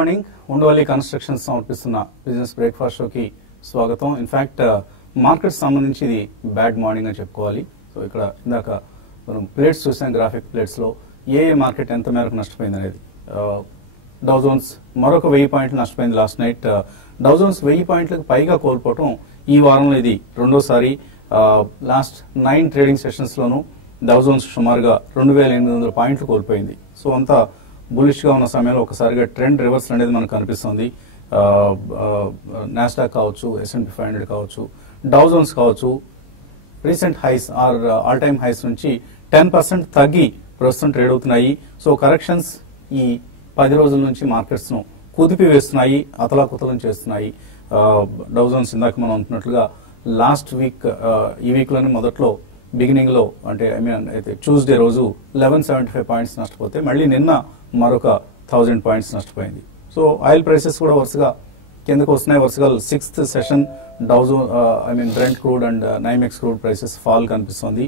Morning. Undavalli constructions సమర్పిస్తున్న business breakfast షోకి స్వాగతం. ఇన్ఫాక్ట్ మార్కెట్ సంబంధించి ఇది బ్యాడ్ మార్నింగ్ అని చెప్పుకోవాలి. సో ఇక్కడ ఇందాక మనం ప్లేట్స్ చూసాం, గ్రాఫిక్ ప్లేట్స్ లో ఏ మార్కెట్ ఎంత మేరకు నష్టపోయింది అనేది. డౌ జోన్స్ మరొక 1000 పాయింట్లు నష్టపోయింది లాస్ట్ నైట్. డౌ జోన్స్ 1000 పాయింట్లకు పైగా కోల్పోవటం ఈ వారంలో ఇది రెండోసారి. లాస్ట్ 9 ట్రేడింగ్ సెషన్స్ లోనూ డౌ జోన్స్ సుమారుగా 2800 పాయింట్లు కోల్పోయింది. సో అంతా బులిష్ గా ఉన్న సమయంలో ఒకసారిగా ట్రెండ్ రివర్సల్ అనేది మనకు కనిపిస్తుంది. నాస్డాక్ కావచ్చు, S&P 500 కావచ్చు, డౌ జోన్స్ కావచ్చు, recent highs or all time highs నుంచి 10% తగ్గి ప్రస్తుతం ట్రేడ్ అవుతున్నాయి. సో కరెక్షన్స్ ఈ 10 రోజుల నుంచి మార్కెట్స్ ను కుదిపి వేస్తున్నాయి, అతలాకుతలం చేస్తున్నాయి. డౌ జోన్స్ ఇందాక మనం అంటున్నట్లుగా లాస్ట్ వీక్ ఈ వీక్ లోనే మొదట్లో బిగినింగ్ లో అంటే అయితే ట్యూస్డే రోజు 1175 పాయింట్స్ నష్టపోతే మళ్ళీ నిన్న మరొక 1000 పాయింట్స్ నష్టపోయింది. సో ఆయిల్ ప్రైసెస్ కూడా వరుసగా కిందకు వస్తున్నాయి. వరుసగా 6th session Dow Jones Brent crude and NYMEX crude prices fall కనిపిస్తుంది.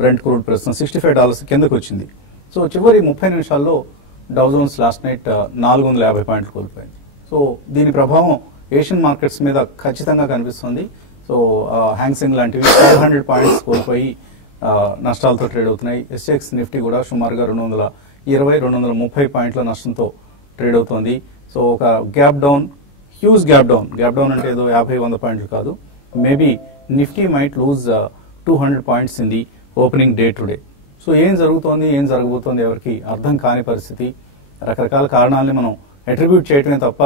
బ్రెంట్ క్రూడ్ ప్రస్తుతం $65 కిందకు వచ్చింది. సో చివరి 30 నిమిషాల్లో డౌ జోన్స్ లాస్ట్ నైట్ 450 పాయింట్లు కోల్పోయింది. సో దీని ప్రభావం ఏషియన్ మార్కెట్స్ మీద ఖచ్చితంగా కనిపిస్తుంది. సో హ్యాంగ్సెంగ్ లాంటివి 500 పాయింట్స్ కోల్పోయి నష్టాలతో ట్రేడ్ అవుతున్నాయి. SX నిఫ్టీ కూడా సుమారుగా 220-230 పాయింట్ల నష్టంతో ట్రేడ్ అవుతోంది. సో ఒక gap down, huge gap down అంటే ఏదో 50-100 పాయింట్లు కాదు. Maybe Nifty might lose 200 points in the opening day today. So ఏం జరుగుతోంది, ఏం జరగబోతోంది ఎవరికి అర్థం కాని పరిస్థితి. రకరకాల కారణాలని మనం అట్రిబ్యూట్ చేయటమే తప్ప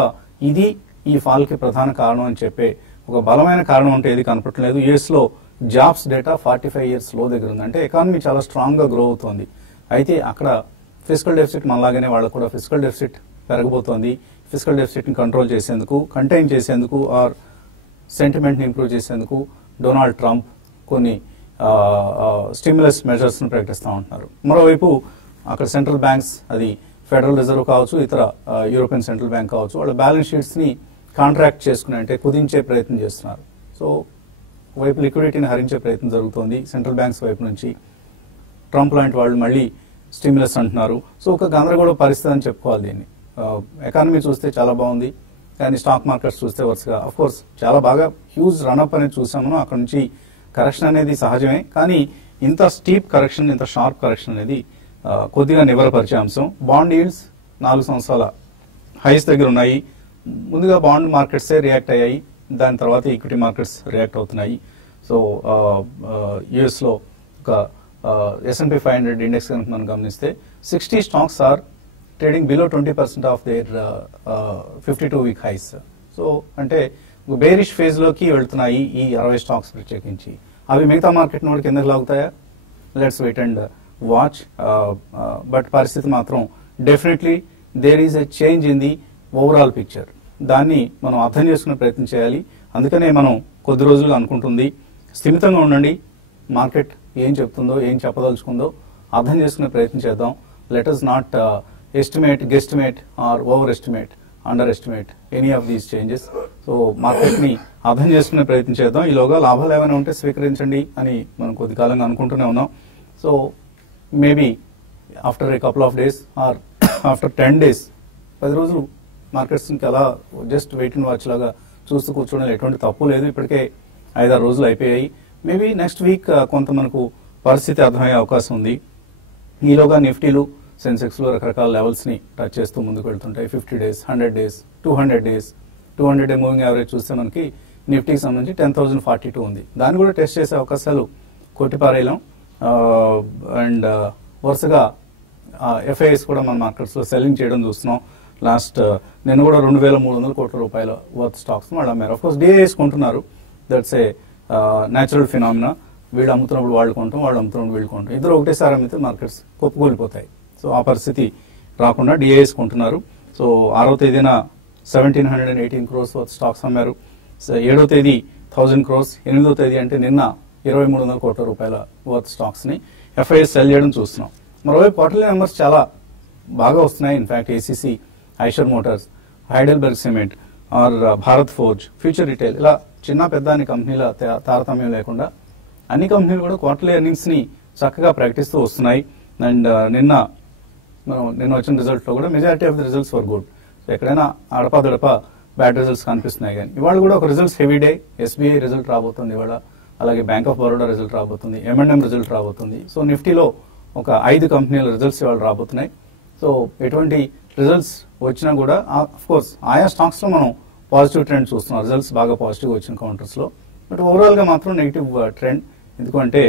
ఇది ఈ ఫాల్ కి ప్రధాన కారణం అని చెప్పే ఒక బలమైన కారణం అంటే ఏది కనపడలేదు. యుఎస్ లో జాబ్స్ డేటా 45 years లో దగ్గర ఉంది. అంటే ఎకానమీ చాలా స్ట్రాంగ్ గా గ్రో అవుతోంది. అయితే అక్కడ ఫిజికల్ డెఫిసిట్ మనలాగానే వాళ్ళకు కూడా ఫిజికల్ డెఫిసిట్ పెరగబోతోంది. ఫిజికల్ డెఫిసిట్ ని కంట్రోల్ చేసేందుకు, కంటైన్ చేసేందుకు ఆర్ సెంటిమెంట్ ని ఇంప్రూవ్ చేసేందుకు డొనాల్డ్ ట్రంప్ కొన్ని స్టిమ్యులస్ మెజర్స్ ను ప్రకటిస్తూ ఉంటున్నారు. మరోవైపు అక్కడ సెంట్రల్ బ్యాంక్స్, అది ఫెడరల్ రిజర్వ్ కావచ్చు, ఇతర యూరోపియన్ సెంట్రల్ బ్యాంక్ కావచ్చు, వాళ్ళ బ్యాలెన్స్ షీట్స్ ని కాంట్రాక్ట్ చేసుకుని అంటే కుదించే ప్రయత్నం చేస్తున్నారు. సో వైపు లిక్విడిటీని హరించే ప్రయత్నం జరుగుతోంది సెంట్రల్ బ్యాంక్స్ వైపు నుంచి. ట్రంప్ లాంటి వాళ్ళు మళ్ళీ స్టిమ్యులస్ అంటున్నారు. సో ఒక గందరగోళ పరిస్థితి అని చెప్పుకోవాలి దీన్ని. ఎకానమీ చూస్తే చాలా బాగుంది, కానీ స్టాక్ మార్కెట్స్ చూస్తే వరుసగా అఫ్ కోర్స్ చాలా బాగా హ్యూజ్ రన్అప్ అనేది చూసాము. అక్కడ నుంచి కరెక్షన్ అనేది సహజమే, కానీ ఇంత స్టీప్ కరెక్షన్, ఇంత షార్ప్ కరెక్షన్ అనేది కొద్దిగా నివరపరిచే అంశం. బాండ్ ఈల్డ్స్ 4 సంవత్సరాల హైస్ దగ్గర ఉన్నాయి. ముందుగా బాండ్ మార్కెట్సే రియాక్ట్ అయ్యాయి, దాని తర్వాత ఈక్విటీ మార్కెట్స్ రియాక్ట్ అవుతున్నాయి. సో యుఎస్ లో ఒక S&P 500 ఇండెక్స్ కనుక మనం గమనిస్తే 60 stocks are trading below 20% off their 52-week highs. So అంటే బేరిష్ ఫేజ్ లోకి వెళ్తున్నాయి ఈ 60 స్టాక్స్ ప్రత్యేకించి. అవి మిగతా మార్కెట్ నోడి కిందకి లాగుతాయా? Let's wait and watch. But పరిస్థితి మాత్రం definitely there is a change in the overall picture. దాన్ని మనం అర్థం చేసుకునే ప్రయత్నం చేయాలి. అందుకనే మనం కొద్ది రోజులుగా అనుకుంటుంది స్థిమితంగా ఉండండి, మార్కెట్ ఏం చెప్తుందో, ఏం చెప్పదలుచుకుందో అర్థం చేసుకునే ప్రయత్నం చేద్దాం. Let us not estimate, guesstimate or over estimate, under estimate any of these changes. So market ని అర్థం చేసుకునే ప్రయత్నం చేద్దాం. ఈలోగా లాభాలు ఏమైనా ఉంటే స్వీకరించండి అని మనం కొద్ది కాలంగా అనుకుంటూనే ఉన్నాం. So maybe after a couple of days or after 10 days, 10 రోజులు మార్కెట్స్ కి అలా జస్ట్ వెయిట్ అండ్ వాచ్ లాగా చూస్తూ కూర్చోవడం ఎటువంటి తప్పు లేదు. ఇప్పటికే 5-6 రోజులు అయిపోయాయి. మేబీ నెక్స్ట్ వీక్ కొంత మనకు పరిస్థితి అర్థమయ్యే అవకాశం ఉంది. ఈలోగా నిఫ్టీలు, సెన్సెక్స్ లో రకరకాల లెవెల్స్ ని టచ్ చేస్తూ ముందుకు వెళ్తుంటాయి. 50 days, 100 days, 200 days, 200-day moving average చూస్తే మనకి నిఫ్టీకి సంబంధించి 10,042 ఉంది. దాన్ని కూడా టెస్ట్ చేసే అవకాశాలు కొట్టిపారేయలేం. అండ్ వరుసగా FIIs కూడా మన మార్కెట్స్ లో సెల్లింగ్ చేయడం చూస్తున్నాం. లాస్ట్ నిన్న కూడా 2,300 కోట్ల రూపాయల వర్త్ స్టాక్స్ వాళ్ళు అమ్మారు. అఫ్ కోర్స్ DIIs కొంటున్నారు. That's a natural phenomena. వీళ్ళు అమ్ముతున్నప్పుడు వాళ్ళు కొంటాం, వాళ్ళు అమ్ముతున్నప్పుడు వీళ్ళు కొంటాం. ఇద్దరు ఒకటేసారి అమ్మితే మార్కెట్స్ కొప్పుకూలిపోతాయి. సో ఆ పరిస్థితి రాకుండా DIIs కొంటున్నారు. సో 6వ తేదీన 1,718 crores వర్త్ స్టాక్స్ అమ్మారు. 7వ తేదీ 1,000 crores, 8వ తేదీ అంటే నిన్న 2,300 కోట్ల రూపాయల వర్త్ స్టాక్స్ ని FIIs సెల్ చేయడం చూస్తున్నాం. మరోవైపు క్వార్టర్లీ నెంబర్స్ చాలా బాగా వస్తున్నాయి. In fact ACC, Eicher Motors, Heidelberg Cement or Bharat Forge, Future Retail, ఇలా చిన్న పెద్ద అన్ని కంపెనీల తారతమ్యం లేకుండా అన్ని కంపెనీలు కూడా క్వార్టర్లీ ఎర్నింగ్స్ ని చక్కగా ప్రకటిస్తూ వస్తున్నాయి. అండ్ నిన్న వచ్చిన రిజల్ట్ లో కూడా majority of the results were good. ఎక్కడైనా అడపాదడప బ్యాడ్ రిజల్ట్స్ కనిపిస్తున్నాయి. కానీ ఇవాళ కూడా ఒక results heavy day. SBI result రాబోతుంది ఇవాళ, అలాగే బ్యాంక్ ఆఫ్ బరోడా రిజల్ట్ రాబోతుంది, M&M రిజల్ట్ రాబోతుంది. సో నిఫ్టీలో ఒక 5 కంపెనీల రిజల్ట్స్ ఇవాళ రాబోతున్నాయి. సో ఎటువంటి రిజల్ట్స్ వచ్చినా కూడా ఆఫ్ కోర్స్ ఆయా స్టాక్స్ లో మనం పాజిటివ్ ట్రెండ్ చూస్తున్నాం, రిజల్ట్స్ బాగా పాజిటివ్ వచ్చిన కౌంటర్స్ లో. బట్ ఓవరాల్ గా మాత్రం నెగిటివ్ ట్రెండ్. ఎందుకంటే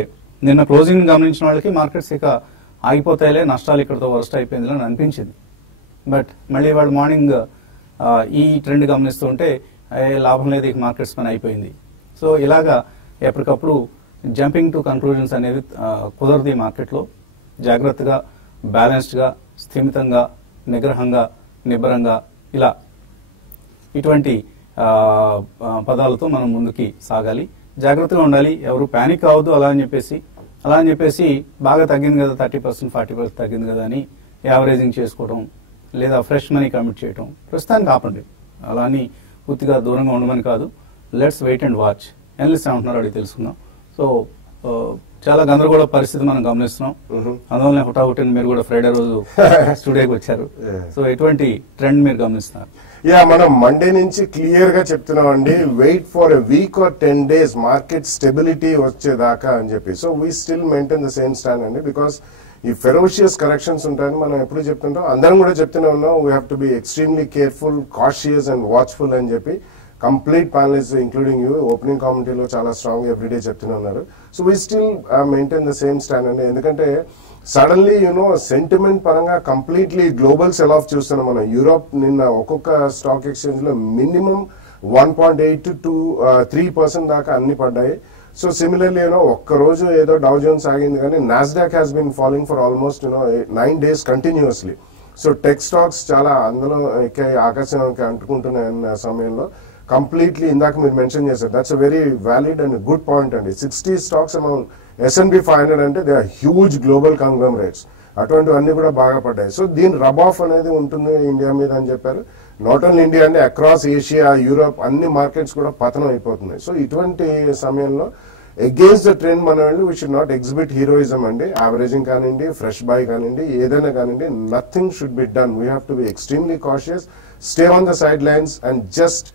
నిన్న క్లోజింగ్ గమనించిన వాళ్ళకి మార్కెట్స్ ఇక ఆగిపోతాయిలే, నష్టాలు ఇక్కడతో వరస్ట్ అయిపోయింది అని అనిపించింది. బట్ మళ్ళీ వాళ్ళు మార్నింగ్ ఈ ట్రెండ్ గమనిస్తుంటే లాభం లేదు, ఇక మార్కెట్స్ పని అయిపోయింది. సో ఇలాగా ఎప్పటికప్పుడు జంపింగ్ టు కన్క్లూజన్స్ అనేది కుదరదు ఈ మార్కెట్లో. జాగ్రత్తగా, బ్యాలెన్స్డ్గా, స్థిమితంగా, నిగ్రహంగా, నిబ్బరంగా ఇలా ఇటువంటి పదాలతో మనం ముందుకి సాగాలి. జాగ్రత్తగా ఉండాలి, ఎవరు ప్యానిక్ కావద్దు. అలా అని చెప్పేసి బాగా తగ్గింది కదా, 30%, 40% తగ్గింది కదా అని యావరేజింగ్ చేసుకోవడం, లేదా ఫ్రెష్ మనీ కమిట్ చేయడం ప్రస్తుతానికి ఆపండి. అలా అని పూర్తిగా దూరంగా ఉండమని కాదు. Let's wait and watch. Analyst ఏమంటున్నారు అడిగి తెలుసుకుందాం. సో చాలా గందరగోళ పరిస్థితి మనం గమనిస్తున్నాం. అందువల్ల హుటాహుటిని మీరు కూడా ఫ్రైడే రోజు స్టూడియోకి వచ్చారు. సో ఎటువంటి ట్రెండ్ మీరు గమనిస్తున్నారు? మనం మండే నుంచి క్లియర్ గా చెప్తున్నామండి, wait for a week or 10 days market stability వచ్చేదాకా అని చెప్పి. So we still maintain the same stand అండి, బికాస్ ఈ ఫెరోషియస్ కరెక్షన్స్ ఉంటాయని మనం ఎప్పుడు చెప్తుంటాం, అందరం కూడా చెప్తూనే ఉన్నాం. We have to be extremely careful, cautious and watchful అని చెప్పి complete panelist including you opening కామెంటరీలో చాలా స్ట్రాంగ్ ఎవ్రీడే చెప్తూనే ఉన్నారు. So we still maintain the same stand అండి. ఎందుకంటే సడన్లీ సెంటిమెంట్ పరంగా కంప్లీట్లీ గ్లోబల్ సెల్ ఆఫ్ చూస్తున్నాం మనం. యూరోప్ నిన్న ఒక్కొక్క స్టాక్ ఎక్స్చేంజ్ లో మినిమం 1.8 to 3% దాకా అన్ని పడ్డాయి. సో సిమిలర్లీ ఒక్క రోజు ఏదో డౌ జోన్స్ ఆగింది, కానీ Nasdaq has been following for almost 9 days continuously. So tech stocks చాలా అందులో ఆకర్షణకి అంటుకుంటున్న సమయంలో కంప్లీట్లీ ఇందాక మీరు మెన్షన్ చేశారు, that's a very valid and good point అండి. 60 స్టాక్స్ అమౌంట్ S&P 500 అంటే దే ఆర్ హ్యూజ్ గ్లోబల్ కంగ్లోమరేట్స్, అటువంటివన్నీ కూడా బాగా పడ్డాయి. సో దీని రబ్ ఆఫ్ అనేది ఉంటుంది ఇండియా మీద అని చెప్పారు. నాట్ ఓన్లీ ఇండియా అంటే అక్రాస్ ఏషియా, యూరోప్ అన్ని మార్కెట్స్ కూడా పతనం అయిపోతున్నాయి. సో ఇటువంటి సమయంలో అగేన్స్ట్ ద ట్రెండ్ మనం వెళ్ళి we should not exhibit heroism అండి. యావరేజింగ్ కానివ్వండి, ఫ్రెష్ బై కానివ్వండి, ఏదైనా కానివ్వండి, nothing should be done. We have to be extremely cautious, stay on the side lines and just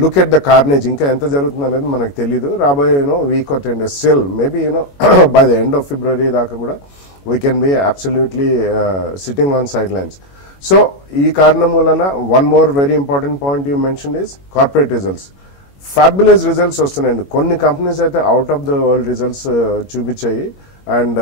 look at the carnage. ఇంకా ఎంత జరుగుతుంది అనేది మనకు తెలియదు. రాబోయే week or 10 days still maybe by the end of February దాకా కూడా we can be absolutely sitting on side lines. So ఈ కారణం వలన one more very important point you mention is corporate results. Fabulous results వస్తున్నాయండి. కొన్ని companies అయితే out of the world results చూపించాయి. And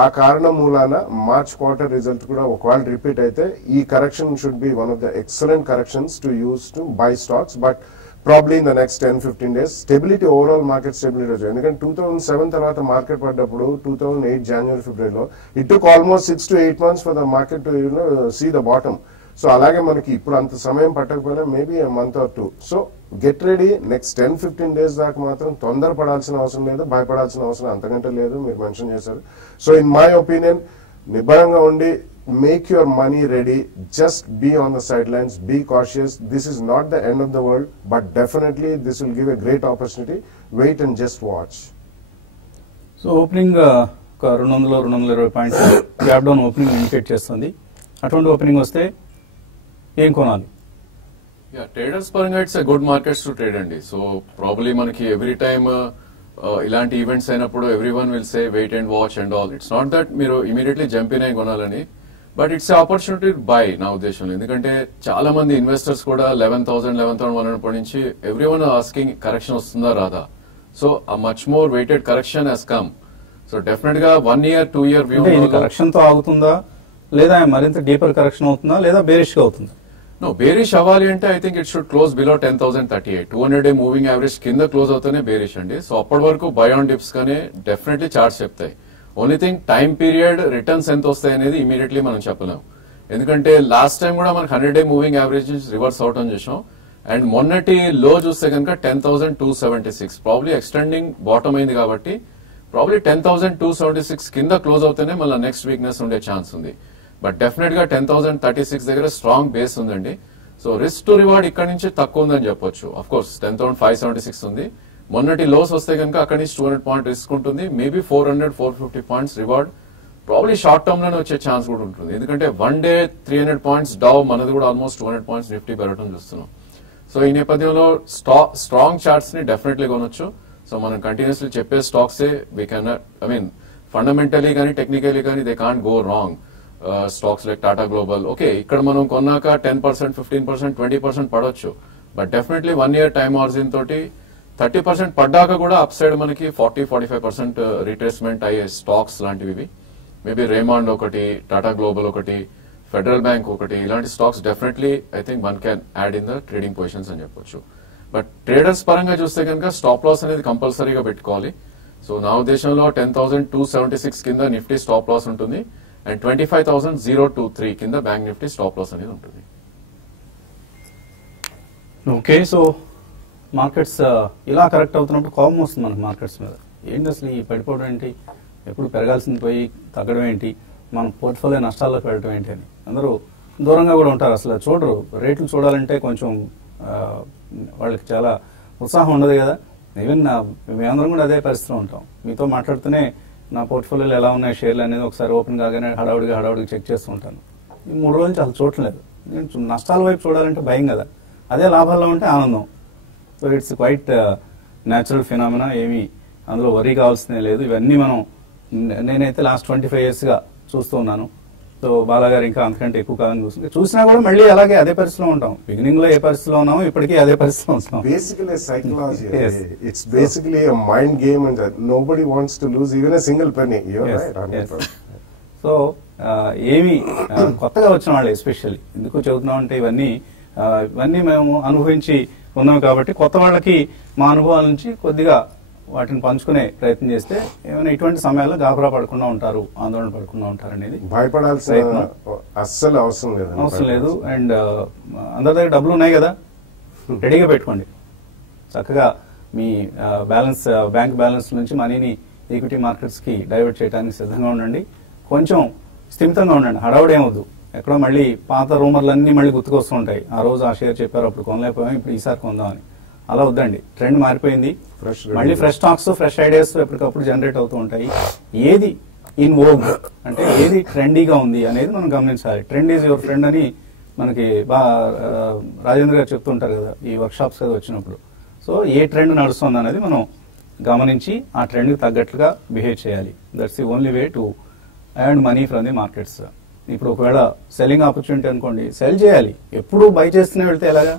ఆ కారణం మూలాన మార్చ్ క్వార్టర్ రిజల్ట్ కూడా ఒకవేళ రిపీట్ అయితే ఈ correction should be one of the excellent corrections to use to buy stocks. But probably in the next 10-15 days stability, overall market stability వచ్చింది. ఎందుకంటే 2007 తర్వాత మార్కెట్ పడ్డప్పుడు 2008 January, February it took almost 6 to 8 months for the market to see the bottom. So అలాగే మనకి ఇప్పుడు అంత సమయం పట్టకపోయినా maybe a month or 2. So get ready. Next 10-15 days దాకా మాత్రం తొందరపడాల్సిన అవసరం లేదు, భయపడాల్సిన అవసరం అంతకంటే లేదు. మీరు మెన్షన్ చేశారు. సో ఇన్ మై ఒపీనియన్ నిబ్బరంగా ఉండి make your money ready, just be on the sidelines, be cautious. This is not the end of the world, but definitely this will give a great opportunity. Wait and just watch. So opening ఒక 200-220 points gap down opening indicate చేస్తుంది. అటువంటి opening వస్తే ఏం కొనాలి? Traders పరంగా it's good markets to trade అండి. So probably మనకి every time ఇలాంటి ఈవెంట్స్ అయినప్పుడు every one will say wait and watch and all. It's not that మీరు ఇమీడియట్లీ జంప్ ఇన్ అయి కొనాలని, బట్ ఇట్స్ ఆపర్చునిటీ బై నా ఉద్దేశంలో. ఎందుకంటే చాలా మంది ఇన్వెస్టర్స్ కూడా 11,100 నుంచి ఎవ్రీ వన్ ఆస్కింగ్ కరెక్షన్ వస్తుందా రాదా. సో ఆ much more weighted correction has come. So definite గా 1 year 2 year వ్యూ కరెక్షన్ తో ఆగుతుందా, లేదా మరింత డీపర్ కరెక్షన్ అవుతుందా, లేదా బేరిష్ గా అవుతుందా? నో, బేరిష్ అవ్వాలి అంటే I think it should close below 10,038. 200-day moving average కింద క్లోజ్ అవుతూనే బేరిష్ అండి. సో అప్పటి వరకు బై ఆన్ డిప్స్ కానీ డెఫినెట్లీ చార్ట్స్ చెప్తాయి. Only thing time period returns ఎంత వస్తాయి అనేది ఇమీడియట్లీ మనం చెప్పలేం. ఎందుకంటే లాస్ట్ టైం కూడా మనకి 100-day moving average reverse out అని చూసాం. అండ్ మొన్నటి లో చూస్తే కనుక 10,276 ప్రాబ్లీ ఎక్స్టెండింగ్ బాటమ్ అయింది కాబట్టి ప్రాబ్లీ 10,276 కింద క్లోజ్ అవుతేనే మళ్ళీ నెక్స్ట్ వీక్నెస్ ఉండే ఛాన్స్ ఉంది. బట్ డెఫినెట్ గా 10,036 దగ్గర స్ట్రాంగ్ బేస్ ఉందండి. సో రిస్క్ టు రివార్డ్ ఇక్కడ నుంచి తక్కువ ఉందని చెప్పొచ్చు. అఫ్ కోర్స్ 10,576 ఉంది. మొన్నటి లోస్ వస్తే కనుక అక్కడి నుంచి 200 పాయింట్ రిస్క్ ఉంటుంది. Maybe 400-450 points reward probably short term లోనే వచ్చే ఛాన్స్ కూడా ఉంటుంది. ఎందుకంటే వన్ డే 300 పాయింట్స్ డౌ, మనది కూడా ఆల్మోస్ట్ 200 పాయింట్స్ నిఫ్టీ పెరగడం చూస్తున్నాం. సో ఈ నేపథ్యంలో స్ట్రాంగ్ చార్ట్స్ ని డెఫినెట్లీ కొనొచ్చు. సో మనం కంటిన్యూస్లీ చెప్పే స్టాక్స్ వీ కెన్ ఫండమెంటలీ కానీ టెక్నికలీ కానీ they can't go wrong. Stocks like Tata global, okay ఇక్కడ మనం కొన్నాక 10%, 15%, 20% పడవచ్చు. But definitely 1 year time margin తోటి 30% పడ్డాక కూడా అప్ సైడ్ మనకి 40-45% రిట్రేస్మెంట్ అయ్యే స్టాక్స్ లాంటివి. మేబీ రేమాండ్ ఒకటి, టాటా గ్లోబల్ ఒకటి, ఫెడరల్ బ్యాంక్ ఒకటి, ఇలాంటి stocks definitely I think one can add in the trading positions అని చెప్పొచ్చు. బట్ ట్రేడర్స్ పరంగా చూస్తే కనుక స్టాప్ లాస్ అనేది కంపల్సరీగా పెట్టుకోవాలి. సో నా ఉద్దేశంలో 10,276 కింద నిఫ్టీ స్టాప్ లాస్ ఉంటుంది అండ్ 25,023 కింద బ్యాంక్ నిఫ్టీ స్టాప్ లాస్ అనేది ఉంటుంది. ఓకే, సో మార్కెట్స్ ఇలా కరెక్ట్ అవుతున్నప్పుడు కోపం వస్తుంది మనకు మార్కెట్స్ మీద. ఏంటి అసలు ఈ పడిపోవడం ఏంటి, ఎప్పుడు పెరగాల్సింది పోయి తగ్గడం ఏంటి, మన పోర్ట్ఫోలియో నష్టాల్లోకి వెళ్ళడం ఏంటి అని అందరూ దూరంగా కూడా ఉంటారు. అసలు చూడరు, రేట్లు చూడాలంటే కొంచెం వాళ్ళకి చాలా ఉత్సాహం ఉండదు కదా. ఈవెన్ మేమందరం కూడా అదే పరిస్థితిలో ఉంటాం. మీతో మాట్లాడుతూనే నా పోర్ట్ఫోలియోలో ఎలా ఉన్నాయి షేర్లు అనేది ఒకసారి ఓపెన్ కాగానే హడావుడిగా చెక్ చేస్తూ ఉంటాను. ఈ 3 రోజుల నుంచి అసలు చూడట్లేదు. నేను నష్టాల వైపు చూడాలంటే భయం కదా, అదే లాభాల్లో ఉంటే ఆనందం. So it's quite natural phenomena, ఏమీ అందులో వరీ కావాల్సిందే లేదు. ఇవన్నీ నేనైతే లాస్ట్ 25 years గా చూస్తూ ఉన్నాను. సో బాలాగారు ఇంకా అంతకంటే ఎక్కువ కాలం చూసినా కూడా మళ్ళీ అలాగే అదే పరిస్థితిలో ఉంటాం. బిగినింగ్ లో ఏ పరిస్థితిలో ఉన్నామో ఇప్పటికీ అదే పరిస్థితిలో ఉంటాం. Basically a psychology. Yes. It's basically a mind game and nobody wants to lose even a single penny. You're Yes. right. Yes. So ఏమి కొత్తగా వచ్చిన వాళ్ళు ఎస్పెషల్లీ ఎందుకు చెబుతున్నాం అంటే ఇవన్నీ మేము అనుభవించి ఉన్నాం కాబట్టి కొత్త వాళ్ళకి మా అనుభవాల నుంచి కొద్దిగా వాటిని పంచుకునే ప్రయత్నం చేస్తే ఏమైనా ఇటువంటి సమయాల్లో గాబరా పడకుండా ఉంటారు, ఆందోళన పడకుండా ఉంటారు అనేది. భయపడాల్సిన అస్సలు అవసరం లేదు. అండ్ అందరి దగ్గర డబ్బులు ఉన్నాయి కదా, రెడీగా పెట్టుకోండి. చక్కగా మీ బ్యాంక్ బ్యాలెన్స్ నుంచి మనీని ఈక్విటీ మార్కెట్స్ కి డైవర్ట్ చేయడానికి సిద్ధంగా ఉండండి. కొంచెం స్థిమితంగా ఉండండి, హడావుడేమొద్దు. ఎక్కడో మళ్ళీ పాత రూమర్లన్నీ మళ్ళీ గుర్తుకొస్తూ ఉంటాయి. ఆ రోజు ఆ షేర్ చెప్పారు, అప్పుడు కొనలేకపోయాం, ఇప్పుడు ఈసారి కొందామని. అలా వద్దండి, ట్రెండ్ మారిపోయింది. మళ్ళీ ఫ్రెష్ స్టాక్స్, ఫ్రెష్ ఐడియాస్ ఎప్పటికప్పుడు జనరేట్ అవుతూ ఉంటాయి. ఏది ఇన్ వోగ్ అంటే ఏది ట్రెండీగా ఉంది అనేది మనం గమనించాలి. ట్రెండ్ ఈజ్ యువర్ ఫ్రెండ్ అని మనకి రాజేంద్ర గారు చెప్తుంటారు కదా ఈ వర్క్ షాప్స్ కదా వచ్చినప్పుడు. సో ఏ ట్రెండ్ నడుస్తుంది అనేది మనం గమనించి ఆ ట్రెండ్ కి తగ్గట్లుగా బిహేవ్ చేయాలి. That's the only way to earn money from the markets. ఇప్పుడు ఒకవేళ సెల్లింగ్ ఆపర్చునిటీ అనుకోండి, సెల్ చేయాలి. ఎప్పుడు బై చేస్తూనే వెళ్తే ఎలాగా?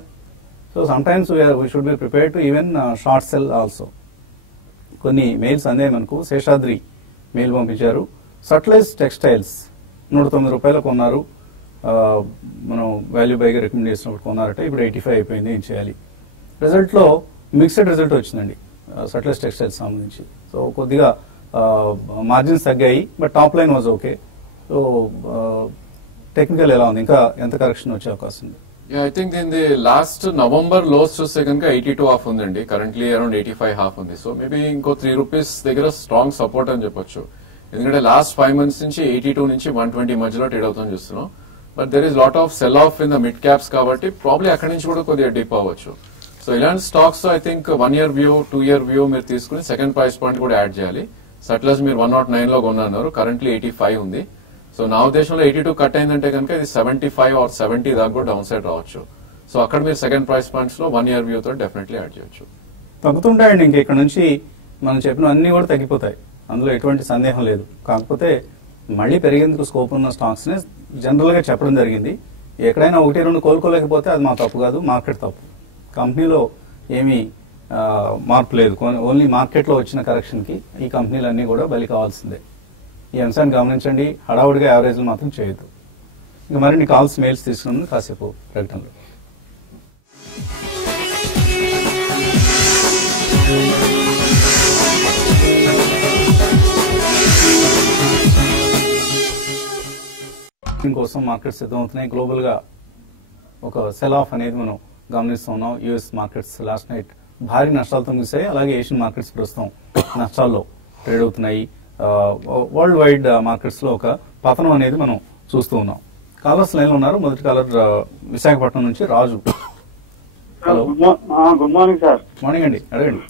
So some times we should be prepare to even short cell also. కొన్ని మెయిల్స్ అందాయి మనకు. శేషాద్రి మెయిల్ పంపించారు. సట్లైజ్ టెక్స్టైల్స్ 109 రూపాయలు కొన్నారు, మనం వాల్యూ బైగా రికమెండ్ చేసినప్పుడు కొన్నారట, ఇప్పుడు 85 అయిపోయింది, ఏం చేయాలి? రిజల్ట్ లో మిక్స్డ్ రిజల్ట్ వచ్చిందండి సట్లైజ్ టెక్స్టైల్స్ సంబంధించి. సో కొద్దిగా మార్జిన్స్ తగ్గాయి, but top line was okay. So technical ఎలా ఉంది, ఇంకా ఎంత కరెక్షన్ వచ్చే అవకాశం ఉంది? I think in the last November lows చూస్తే కనుక 82.5 ఉందండి. కరెంట్లీ అరౌండ్ 85.5 ఉంది. సో మేబీ ఇంకో 3 రూపీస్ దగ్గర స్ట్రాంగ్ సపోర్ట్ అని చెప్పొచ్చు. ఎందుకంటే లాస్ట్ 5 months నుంచి 82 నుంచి 120 మధ్యలో ట్రేడ్ అవుతుందని చూస్తున్నాం. But there is lot of cell of in the mid caps కాబట్టి ప్రాబ్లీ అక్కడి నుంచి కూడా కొద్దిగా డిప్ అవ్వచ్చు. సో ఇలాంటి stocks I think 1 year view, 2 year view మీరు తీసుకుని సెకండ్ ప్రైస్ పాయింట్ కూడా యాడ్ చేయాలి. సట్లెస్ మీరు 109 లో కొన్నారు, కరెంట్లీ 85 ఉంది. సో నా ఉద్దేశంలో 82 కట్ అయిందంటే కనుక ఇది 75 or 70 దాకా కూడా డౌన్ సైడ్ రావచ్చు. సో అక్కడ మీరు సెకండ్ ప్రైస్ పాయింట్స్ లో 1 year వ్యూ తో డెఫినెట్లీ యాడ్ చేయొచ్చు. తగ్గుతుంటాయండి, ఇంక ఇక్కడ నుంచి మనం చెప్పిన అన్ని కూడా తగ్గిపోతాయి, అందులో ఎటువంటి సందేహం లేదు. కాకపోతే మళ్ళీ పెరిగేందుకు స్కోప్ ఉన్న స్టాక్స్ ని జనరల్ గా చెప్పడం జరిగింది. ఎక్కడైనా 1-2 కోలుకోలేకపోతే అది మా తప్పు కాదు, మార్కెట్ తప్పు. కంపెనీలో ఏమీ మార్పు లేదు. ఓన్లీ మార్కెట్ లో వచ్చిన కరెక్షన్ కి ఈ కంపెనీలన్నీ కూడా బలి కావాల్సిందే. ఈ అంశాన్ని గమనించండి, హడావుడిగా యావరేజ్లు మాత్రం చేయొద్దు. ఇంకా మరిన్ని కాల్స్, మెయిల్స్ తీసుకున్నాను కాసేపు ప్రకటనలో. కోసం మార్కెట్స్ సిద్ధమవుతున్నాయి. గ్లోబల్ గా ఒక సెల్ ఆఫ్ అనేది మనం గమనిస్తున్నాం. యుఎస్ మార్కెట్స్ లాస్ట్ నైట్ భారీ నష్టాలతో ముగిశాయి. అలాగే ఏషియన్ మార్కెట్స్ ప్రస్తుతం నష్టాల్లో ట్రేడ్ అవుతున్నాయి. వరల్డ్ వైడ్ మార్కెట్స్ లో ఒక పతనం అనేది మనం చూస్తూ ఉన్నాం. కాలర్స్ లైన్ లో ఉన్నారు. మొదటి కాలర్ విశాఖపట్నం నుంచి Raju. Hello, good morning sir. Morning అండి, అడగండి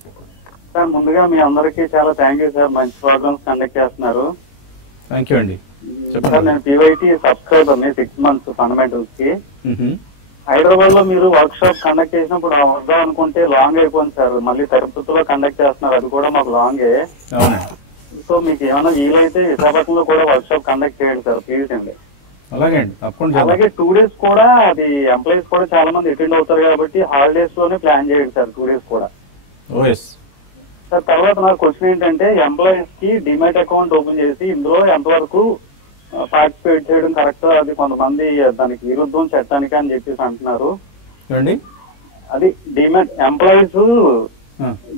సార్. ముందుగా మీ అందరికీ చాలా థ్యాంక్ యూ సార్, మంచి ప్రోగ్రామ్స్ కండక్ట్ చేస్తున్నారు. థ్యాంక్ యూ అండి. చెప్పండి. నేను PYT సబ్స్క్రైబర్ 6 months ఫండమెంటల్స్ కి. మ్మ్. హైదరాబాద్ లో మీరు వర్క్ షాప్ కండక్ట్ చేసినప్పుడు వద్దాం అనుకుంటే లాంగ్ అయిపోయింది సార్. మళ్ళీ తిరుపతిలో కండక్ట్ చేస్తున్నారు, అది కూడా మాకు లాంగే. అవునా, సో మీకు ఏమైనా వీలైతే విశాఖపట్నంలో కూడా వర్క్ షాప్ కండక్ట్ చేయండి సార్, ప్లీజ్ అండి. అలాగే అండి, తప్పకుండా అలాగే 2 days కూడా అది ఎంప్లాయీస్ కూడా చాలా మంది అటెండ్ అవుతారు కాబట్టి హాలిడేస్ లోనే ప్లాన్ చేయండి సార్ 2 days కూడా. ఓఎస్. సార్ తర్వాత నా క్వశ్చన్ ఏంటంటే, ఎంప్లాయీస్ కి డిమాట్ అకౌంట్ ఓపెన్ చేసి ఇందులో ఎంతవరకు పార్టిసిపేట్ చేయడం కరెక్ట్, అది కొంతమంది దానికి విరుద్ధం చట్టానికి అని చెప్పేసి అంటున్నారు. చూడండి, అది demat employees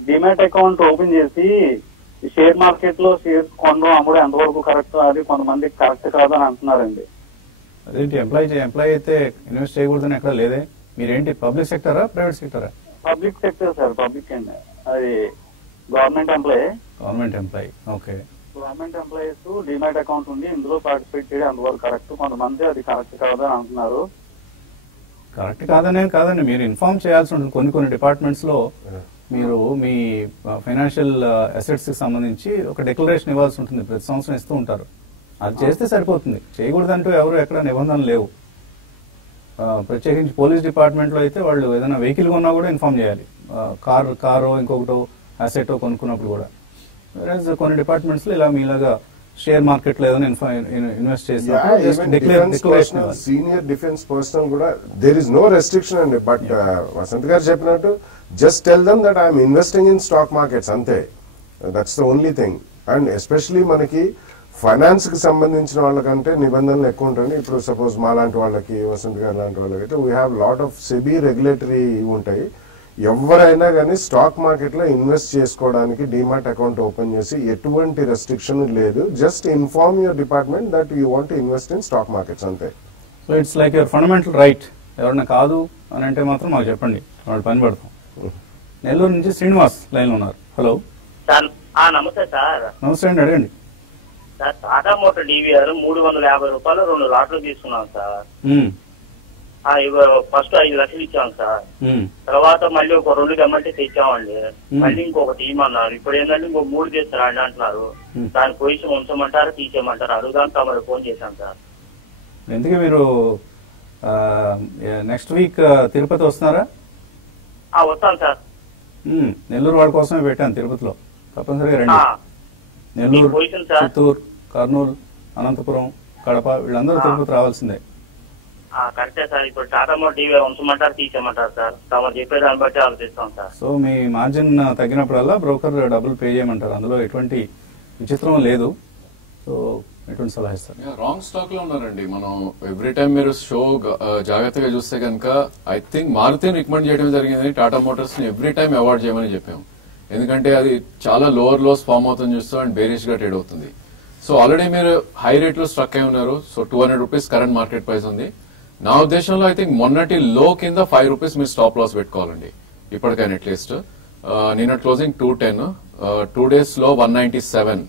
demat account open చేసి షేర్ మార్కెట్ లో షేర్స్ కొనడం అమ్మడం ఎంతవరకు కరెక్ట్, అది కొంతమంది కరెక్ట్ కాదని అంటున్నారండి. అదేంటి, ఎంప్లాయీ అయితే ఇన్వెస్ట్ చేయకూడదని ఎక్కడ లేదే. మీరేంటి పబ్లిక్ సెక్టరా ప్రైవేట్ సెక్టరా? పబ్లిక్ సెక్టర్ సార్, పబ్లిక్ అండి. అది government employee. Government employee, okay. Government employees demat account ఉంది, ఇందులో పార్టిసిపేట్ చేయడం అంతవరకు కరెక్ట్, కొంతమంది అది కరెక్ట్ కాదని అంటున్నారు. కరెక్ట్ కాదండి, మీరు ఇన్ఫార్మ్ చేయాల్సి ఉంటుంది. కొన్ని డిపార్ట్మెంట్స్ లో మీరు మీ ఫైనాన్షియల్ అసెట్స్ కి సంబంధించి ఒక డిక్లరేషన్ ఇవ్వాల్సి ఉంటుంది, ప్రతి సంవత్సరం ఇస్తూ ఉంటారు. అది చేస్తే సరిపోతుంది, చేయకూడదంటూ ఎవరు ఎక్కడ నిబంధనలు లేవు. ప్రత్యేకించి పోలీస్ డిపార్ట్మెంట్ లో అయితే వాళ్ళు ఏదైనా వెహికల్ కొన్నా కూడా ఇన్ఫార్మ్ చేయాలి, కారో ఇంకొకటో అసెటో కొనుక్కున్నప్పుడు కూడా. కొన్ని డిపార్ట్మెంట్స్ లో ఇలా మీలాగా షేర్ మార్కెట్ లో ఏదైనా ఇన్వెస్ట్ చేసి సీనియర్ డిఫెన్స్ పర్సనల్ కూడా దేర్ ఇస్ నో రెస్ట్రిక్షన్ అండి. బట్ వసంత్ గారు చెప్పినట్టు just tell them that I'm investing in stock markets, అంతే. That's the only thing. And especially మనకి ఫైనాన్స్ కి సంబంధించిన వాళ్ళకంటే నిబంధనలు ఎక్కువ ఉంటాయి. ఇప్పుడు సపోజ్ మా లాంటి వాళ్ళకి, వసంత్ గారు లాంటి వాళ్ళకి అయితే we have lot of SEBI regulatory ఉంటాయి. ఎవరైనా కానీ స్టాక్ మార్కెట్ లో ఇన్వెస్ట్ చేసుకోవడానికి డిమాట్ అకౌంట్ ఓపెన్ చేసి ఎటువంటి రెస్ట్రిక్షన్ లేదు. Just inform your department that you want invest in stock markets, అంతే. So it's like your fundamental right. ఎవరన్నా కాదు అని అంటే మాత్రం మాకు చెప్పండి, వాళ్ళు పని పడతాం. నెల్లూరు నుంచి శ్రీనివాస్ లైన్ లో ఉన్నారు. Hello sir. నమస్తే సార్. నమస్తే అండి, అడగండి సార్. టాటా మోటార్ DVR 350 రూపాయలు 2 లాట్లు తీసుకున్నాం సార్. ఫస్ట్ 5 లక్షలు ఇచ్చాం సార్. తర్వాత మళ్ళీ ఒక 2 గమ్మంటే తెచ్చామండి. మళ్ళీ ఇంకొకటి ఇవ్వమన్నారు. ఇప్పుడు ఏంటంటే ఇంకో 3 చేస్తారా అండి అంటున్నారు. దాని పొజిషన్ ఉంచమంటారా తీసేయమంటారా అడుగుదాం తమరు ఫోన్ చేశాం సార్. ఎందుకు మీరు నెక్స్ట్ వీక్ తిరుపతి వస్తున్నారా? వస్తాను సార్. నెల్లూరు వాళ్ళ కోసమే పెట్టాను తిరుపతిలో, తప్పనిసరిగా రండి. నెల్లూరు, చిత్తూరు, కర్నూలు, అనంతపురం, కడప వీళ్ళందరూ తిరుపతి రావాల్సిందే. కరెక్టే సార్. ఇప్పుడు టాటా మోటార్ DVR ఉంచమంటారు తీసేయమంటారు సార్, తమరు చెప్పేదాన్ని బట్టి ఆలోచిస్తాం సార్. సో మీ మార్జిన్ తగ్గినప్పుడల్లా బ్రోకర్ డబ్బులు పే చేయమంటారు, అందులో ఎటువంటి విచిత్రం లేదు. సో ఎటువంటి సలహా ఇస్తారు? రాంగ్ స్టాక్ లో ఉన్నారండి. మనం ఎవ్రీ టైం మీరు షో జాగ్రత్తగా చూస్తే కనుక ఐ థింక్ మారుతిని రికమెండ్ చేయడం జరిగింది. టాటా మోటార్స్ ని ఎవ్రీ టైం అవాయిడ్ చేయమని చెప్పాము, ఎందుకంటే అది చాలా లోవర్ లోస్ ఫామ్ అవుతుంది చూస్తూ అండ్ బేరిష్ గా ట్రేడ్ అవుతుంది. సో ఆల్రెడీ మీరు హై రేట్ లో స్ట్రక్ అయి ఉన్నారు. So 200 rupees current market price ఉంది. నా ఉద్దేశంలో ఐ థింక్ మొన్నటి లో కింద 5 రూపీస్ మీరు స్టాప్ లాస్ పెట్టుకోవాలండి ఇప్పటికైనా అట్లీస్ట్. నిన్న క్లోజింగ్ 210, 2 days లో 197,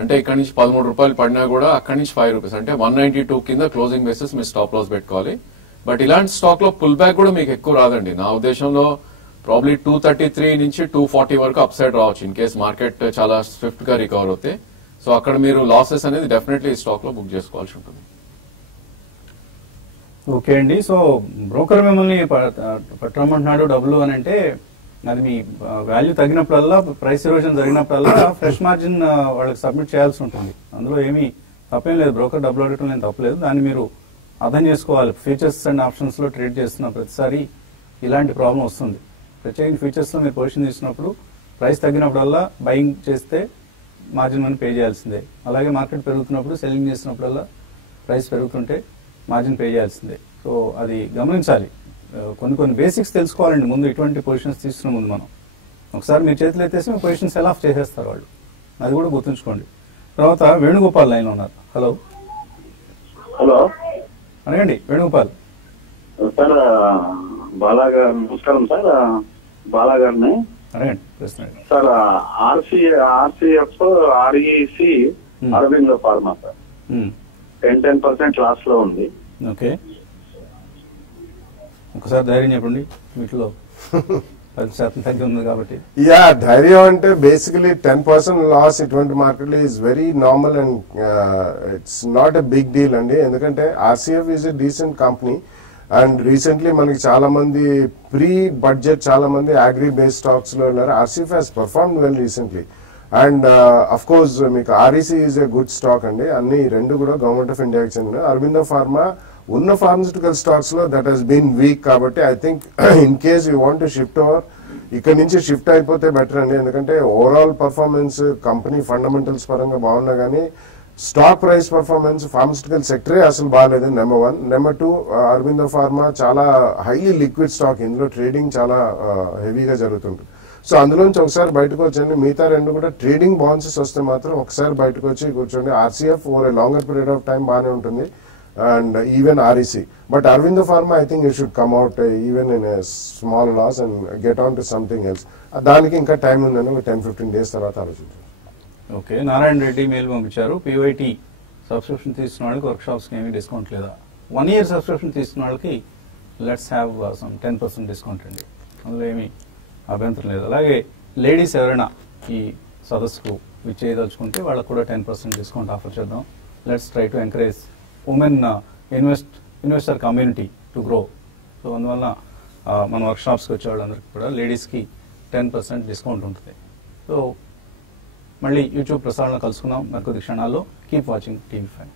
అంటే ఇక్కడ నుంచి 13 రూపాయలు పడినా కూడా అక్కడి నుంచి 5 రూపీస్ అంటే 192 కింద క్లోజింగ్ బేసిస్ మీరు స్టాప్ లాస్ పెట్టుకోవాలి. బట్ ఇలాంటి స్టాక్ లో పుల్ బ్యాక్ కూడా మీకు ఎక్కువ రాదండి. నా ఉద్దేశంలో ప్రాబ్లీ 233 నుంచి 240 వరకు అప్ సైడ్ రావచ్చు ఇన్ కేస్ మార్కెట్ చాలా స్విఫ్ట్ గా రికవర్ అవుతే. సో అక్కడ మీరు లాసెస్ అనేది డెఫినెట్లీ స్టాక్ లో బుక్ చేసుకోవాల్సి ఉంటుంది. ఓకే అండి. సో బ్రోకర్ మిమ్మల్ని పట్టమంటున్నాడు డబ్బులు అని అంటే అది మీ వాల్యూ తగ్గినప్పుడల్లా, ప్రైస్ ఎరోజన్ జరిగినప్పుడల్లా ఫ్రెష్ మార్జిన్ వాళ్ళకి సబ్మిట్ చేయాల్సి ఉంటుంది. అందులో ఏమీ తప్పేం లేదు, బ్రోకర్ డబ్బులు అడగటం ఏం తప్పలేదు. దాన్ని మీరు అర్థం చేసుకోవాలి. ఫ్యూచర్స్ అండ్ ఆప్షన్స్ లో ట్రేడ్ చేస్తున్న ప్రతిసారి ఇలాంటి ప్రాబ్లం వస్తుంది. ప్రత్యేకంగా ఫ్యూచర్స్ లో మీరు పొజిషన్ తీసుకున్నప్పుడు ప్రైస్ తగ్గినప్పుడల్లా బయింగ్ చేస్తే మార్జిన్ మనీ పే చేయాల్సిందే. అలాగే మార్కెట్ పెరుగుతున్నప్పుడు సెల్లింగ్ చేసినప్పుడల్లా ప్రైస్ పెరుగుతుంటే మార్జిన్ పే చేయాల్సిందే. సో అది గమనించాలి. కొన్ని బేసిక్స్ తెలుసుకోవాలండి ముందు. ఇటువంటి పొజిషన్స్ తీసుకున్న ముందు మనం ఒకసారి మీ చేతులు ఎత్తేసి మీ పొజిషన్ సెల్ ఆఫ్ చేసేస్తారు వాళ్ళు, అది కూడా గుర్తుంచుకోండి. తర్వాత వేణుగోపాల్ లైన్ లో ఉన్నారు. హలో హలో అడగండి వేణుగోపాల్. సార్ బాలాగారు నమస్కారం సార్. బాలాగారిని అడగండి ప్రశ్న. Sir RCF REC Arvind pharma sir 10% loss లో ఉంది. ఓకే, ఒకసారి ధైర్యం చెప్పండి. వీటిలో 10% తగ్గి ఉంది కాబట్టి. యా, ధైర్యం అంటే బేసికలీ 10% లాస్ ఇటువంటి మార్కెట్ లో is very normal and it's not a big deal అండి. ఎందుకంటే RCF is a decent company and recently మనకి చాలా మంది ప్రీ బడ్జెట్ చాలా మంది అగ్రి బేస్డ్ స్టాక్స్ లో ఉన్నారు. RCF has perform well recently and of course మీకు REC is a good stock అండి. అన్ని రెండు కూడా గవర్నమెంట్ ఆఫ్ ఇండియాకి చెందిన. అరబిందో ఫార్మా ఉన్న ఫార్మస్యూటికల్ స్టాక్స్ లో దట్ హెస్ బీన్ వీక్ కాబట్టి I think in case you want to shift over ఇక్కడ నుంచి షిఫ్ట్ అయిపోతే బెటర్ అండి. ఎందుకంటే ఓవరాల్ పర్ఫార్మెన్స్ కంపెనీ ఫండమెంటల్స్ పరంగా బాగున్నా కానీ స్టాక్ ప్రైస్ పర్ఫార్మెన్స్ ఫార్మస్యూటికల్ సెక్టరే అసలు బాగాలేదు. నెంబర్ 1. నెంబర్ 2, అరబిందో ఫార్మా చాలా హైలీ లిక్విడ్ స్టాక్. ఇందులో ట్రేడింగ్ చాలా హెవీగా జరుగుతుంది. సో అందులోంచి ఒకసారి బయటకు వచ్చండి. మిగతా రెండు కూడా ట్రేడింగ్ బౌన్సెస్ వస్తే మాత్రం ఒకసారి బయటకు వచ్చి కూర్చోండి. RCF over a longer period of time బాగానే ఉంటుంది and even REC. But Aurobindo Pharma, I think you should come out even in a small loss and get on to something else. దానికి ఇంకా టైం ఉందని 10-15 days తర్వాత ఆలోచించారు. Okay, Narayana Reddy mail పంపించారు. PYT subscription తీసుకున్న వాళ్ళకి వర్క్ షాప్స్కి ఏమీ డిస్కౌంట్ లేదా? 1 year సబ్స్క్రిప్షన్ తీసుకున్న వాళ్ళకి లెట్స్ హ్యావ్ సమ్ 10% డిస్కౌంట్ అండి, అందులో ఏమీ అభ్యంతరం లేదు. అలాగే లేడీస్ ఎవరైనా ఈ సదస్సుకు విచ్చేయదలుచుకుంటే వాళ్ళకు కూడా 10% డిస్కౌంట్ ఆఫర్ చేద్దాం. Let's try to encourage women investor community to grow. So అందువల్ల మన వర్క్షాప్స్కి వచ్చే వాళ్ళందరికీ కూడా లేడీస్కి 10% డిస్కౌంట్ ఉంటుంది. సో మళ్ళీ యూట్యూబ్ ప్రసారంలో కలుసుకుందాం మరికొద్ది క్షణాల్లో. Keep watching TV5.